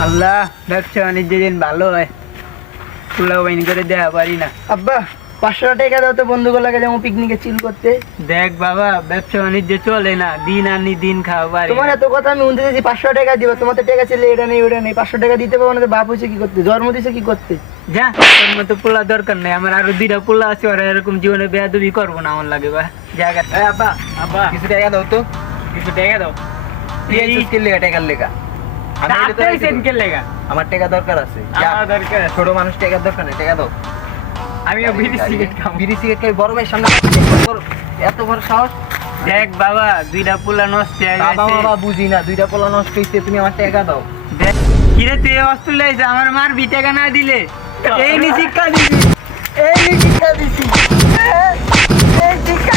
আল্লাহ, ব্যবসা বাণিজ্য দিন ভালো হয়, পোলা বাইন করে দেওয়া পারি না। আব্বা 500 টাকা দাও তো, বন্ধুগুলোকে যেমন পিকনিকে চিল করতে। দেখ বাবা, ব্যবসা বাণিজ্য চলে না, দিন আনি দিন খাওয়া পারি তোমার না। এত কথা আমি উনতে দিয়েছি, 500 টাকা দিবা। তোমার তো টাকা ছিল এটা নেই ওটা নেই, 500 টাকা দিতে পারবো না তো? বাপ হয়েছে কি করতে, জন্ম দিছে কি করতে? যা, তোর মতো পোলা দরকার নেই আমার, আরো 2টা পোলা আছে, ওরা এরকম জীবনে বেয়াদবি করবো না আমার লাগে। বা জায়গা আব্বা আব্বা কিছু টাকা দাও তো। কিছু টাকা দাও। টাকার লেখা আমার টাকা দরকার আছে। আমার দরকার আছে। ছোট মানুষ টাকার দরকার নেই, টাকা দাও। আমিও বিড়ি সিগারেট খাবো। বিড়ি সিগারেট খাই বড় ভাই সামনে, এত বড় সাহস। দেখ বাবা, 2টা পোলা নষ্ট হয়ে বাবা গেছে। বাবা বুঝি না, 2টা পোলা নষ্ট হইছে, তুমি আমার টাকা দাও। দেখ কিরে, তুই অস্ত্র লাইছে আমার মারবি টাকা না দিলে? এই নি শিক্ষা দিবি, এই শিক্ষা দিছি, এই শিক্ষা